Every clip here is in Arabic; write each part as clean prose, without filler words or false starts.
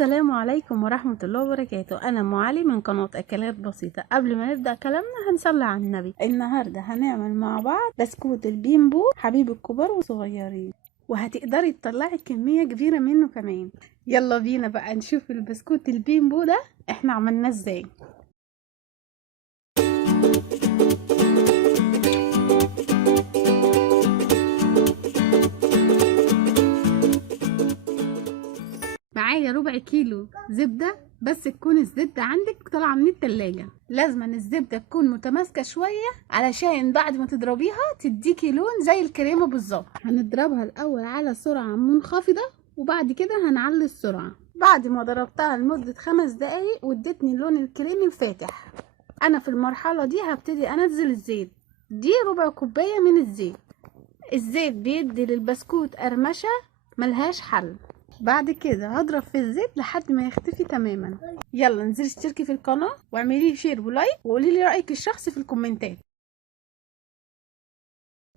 السلام عليكم ورحمة الله وبركاته. أنا أم علي من قناة أكلات بسيطة. قبل ما نبدأ كلامنا هنصلي على النبي. النهاردة هنعمل مع بعض بسكوت البيمبو حبيب الكبار والصغيرين، وهتقدري تطلعي كمية كبيرة منه كمان. يلا بينا بقى نشوف البسكوت البيمبو ده احنا عملناه ازاي. معايا ربع كيلو زبدة، بس تكون الزبدة عندك طالعة من التلاجة. لازم الزبدة تكون متماسكة شوية علشان بعد ما تضربيها تديكي لون زي الكريمة بالظبط. هنضربها الأول على سرعة منخفضة وبعد كده هنعلي السرعة. بعد ما ضربتها لمدة 5 دقايق وادتني اللون الكريمي الفاتح، أنا في المرحلة دي هبتدي أنزل الزيت. دي ربع كوباية من الزيت. الزيت بيدي للبسكوت قرمشة ملهاش حل. بعد كده هضرب في الزيت لحد ما يختفي تماما. يلا انزلي اشتركي في القناة واعملي شير ولايك وقولي لي رأيك الشخصي في الكومنتات.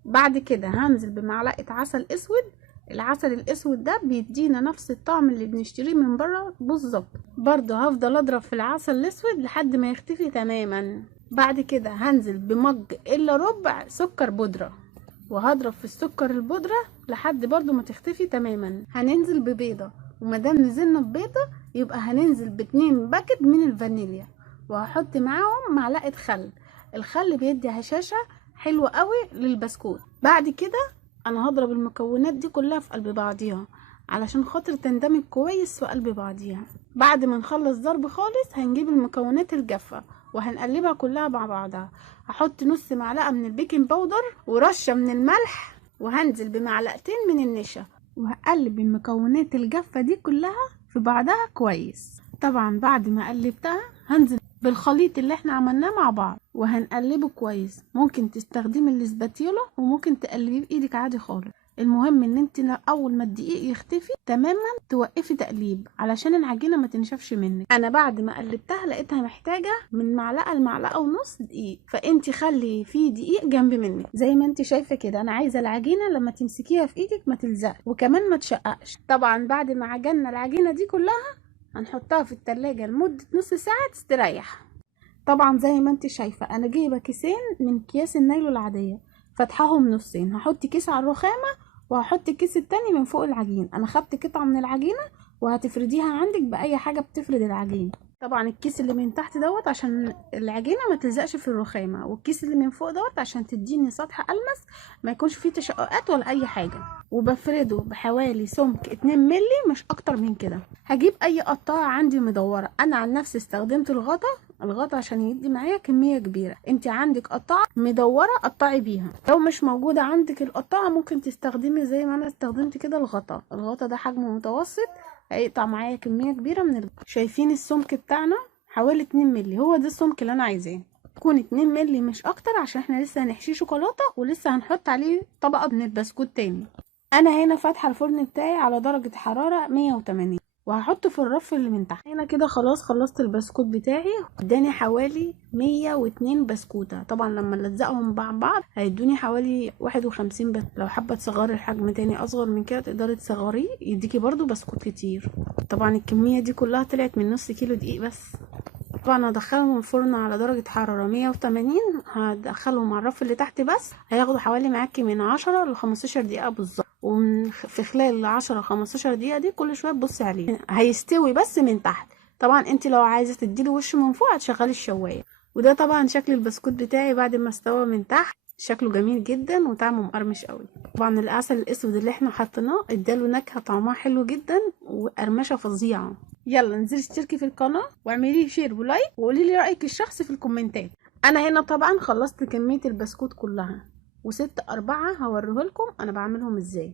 بعد كده هنزل بمعلقة عسل اسود. العسل الاسود ده بيدينا نفس الطعم اللي بنشتريه من بره بالظبط. برضه هفضل اضرب في العسل الاسود لحد ما يختفي تماما. بعد كده هنزل بمج الا ربع سكر بودرة، وهضرب في السكر البودرة لحد برضو ما تختفي تماما. هننزل ببيضة، ومادام نزلنا ببيضة يبقى هننزل ب2 باكت من الفانيليا، وهحط معاهم معلقة خل. الخل بيدي هشاشة حلوة قوي للبسكوت. بعد كده انا هضرب المكونات دي كلها في قلب بعضيها علشان خاطر تندمج كويس في قلب بعضيها. بعد ما نخلص ضرب خالص هنجيب المكونات الجافة وهنقلبها كلها مع بعضها. هحط نص معلقة من البيكنج باودر ورشة من الملح، وهنزل بمعلقتين من النشا، وهقلب المكونات الجافة دي كلها في بعضها كويس. طبعا بعد ما قلبتها هنزل بالخليط اللي احنا عملناه مع بعض وهنقلبه كويس. ممكن تستخدمي الاسباتيولا وممكن تقلبيه بايدك عادي خالص. المهم ان انت اول ما الدقيق يختفي تماما توقفي تقليب علشان العجينه ما تنشفش منك. انا بعد ما قلبتها لقيتها محتاجه من معلقه لمعلقه ونص دقيق، فانت خلي فيه دقيق جنب منك زي ما انت شايفه كده. انا عايزه العجينه لما تمسكيها في ايدك ما تلزقش وكمان ما تشققش. طبعا بعد ما عجننا العجينه دي كلها هنحطها في التلاجة لمده نص ساعه تستريح. طبعا زي ما انت شايفه انا جايبه كيسين من اكياس النايلو العاديه، فتحهم نصين. هحط كيس على الرخامه وهحط الكيس التاني من فوق العجين. انا خدت قطعه من العجينه وهتفرديها عندك باي حاجه بتفرد العجين. طبعا الكيس اللي من تحت دوت عشان العجينه ما تلزقش في الرخامه، والكيس اللي من فوق دوت عشان تديني سطح ألمس ما يكونش فيه تشققات ولا اي حاجه. وبفرده بحوالي سمك 2 مللي مش اكتر من كده. هجيب اي قطاعه عندي مدوره. انا عن نفسي استخدمت الغطا عشان يدي معايا كميه كبيره. انت عندك قطعه مدوره قطعي بيها. لو مش موجوده عندك القطعه ممكن تستخدمي زي ما انا استخدمت كده الغطا ده حجمه متوسط هيقطع معايا كميه كبيره من شايفين السمك بتاعنا حوالي 2 مللي. هو ده السمك اللي انا عايزاه، يكون 2 مللي مش اكتر عشان احنا لسه هنحشيه شوكولاته ولسه هنحط عليه طبقه من البسكوت تاني. انا هنا فاتحه الفرن بتاعي على درجه حراره 180 وهحطه في الرف اللي من تحت. هنا كده خلاص خلصت البسكوت بتاعي. اداني حوالي 102 بسكوته. طبعا لما نلزقهم مع بعض هيدوني حوالي 51 بس. لو حابه تصغري الحجم تاني اصغر من كده تقدري تصغريه يديكي برضو بسكوت كتير. طبعا الكميه دي كلها طلعت من نص كيلو دقيق بس. طبعا هدخلهم الفرن على درجة حرارة 180. هدخلهم على الرف اللي تحت بس هياخدوا حوالي معاكي من 10 ل 15 دقيقة بالظبط. في خلال 10 15 دقيقة دي كل شوية تبصي عليه هيستوي بس من تحت. طبعا انت لو عايزة تديله وش من فوق هتشغلي الشواية. وده طبعا شكل البسكوت بتاعي بعد ما استوى من تحت. شكله جميل جدا وطعمه مقرمش قوي. طبعا العسل الاسود اللي احنا حطيناه اداله نكهه طعمها حلو جدا وقرمشه فظيعه. يلا انزلي اشتركي في القناه واعملي شير ولايك وقولي لي رايك الشخصي في الكومنتات. انا هنا طبعا خلصت كميه البسكوت كلها وسبت 4 هوريهولكم انا بعملهم ازاي.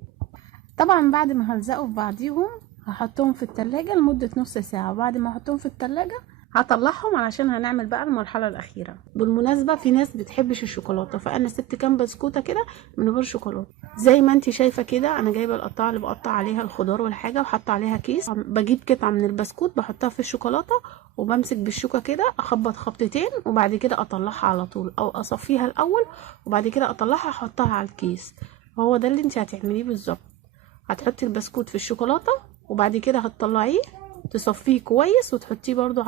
طبعا بعد ما هلزقوا في بعضيهم هحطهم في التلاجة لمده نص ساعه. وبعد ما احطهم في التلاجة هطلعهم علشان هنعمل بقى المرحله الاخيره. بالمناسبه في ناس بتحبش الشوكولاته، فانا سبت كام بسكوته كده من غير شوكولاته. زي ما انت شايفه كده انا جايبه القطعه اللي بقطع عليها الخضار والحاجه وحاطه عليها كيس. بجيب قطعه من البسكوت بحطها في الشوكولاته وبمسك بالشوكه كده اخبط خبطتين وبعد كده اطلعها على طول او اصفيها الاول وبعد كده اطلعها احطها على الكيس. هو ده اللي انت هتعمليه بالظبط. هتحطي البسكوت في الشوكولاته وبعد كده هتطلعيه تصفيه كويس وتحطيه برضو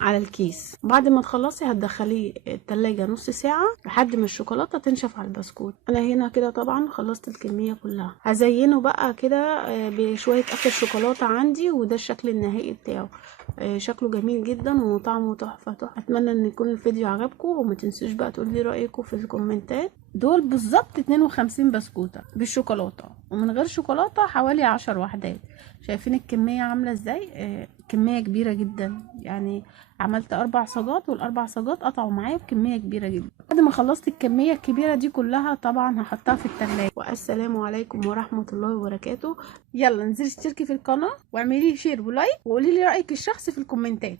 على الكيس. بعد ما تخلصي هتدخليه التلاجة نص ساعة لحد ما الشوكولاتة تنشف على البسكوت. انا هنا كده طبعا خلصت الكمية كلها. هزينه بقى كده بشوية اكل شوكولاتة عندي، وده الشكل النهائي بتاعه. شكله جميل جدا وطعمه تحفة تحفة. اتمنى ان يكون الفيديو عجبكم، وما تنسوش بقى تقولي رأيكم في الكومنتات. دول بالظبط 52 بسكوتة بالشوكولاتة، ومن غير شوكولاتة حوالي 10 وحدات. شايفين الكمية عاملة ازاي؟ كمية كبيرة جدا يعني. عملت 4 صاجات، والاربع صاجات قطعوا معايا بكمية كبيرة جدا. بعد ما خلصت الكمية الكبيرة دي كلها طبعا هحطها في التلاجة. والسلام عليكم ورحمة الله وبركاته. يلا انزلي اشتركي في القناة واعملي شير ولايك، وقولي لي رأيك الشخصي في الكومنتات.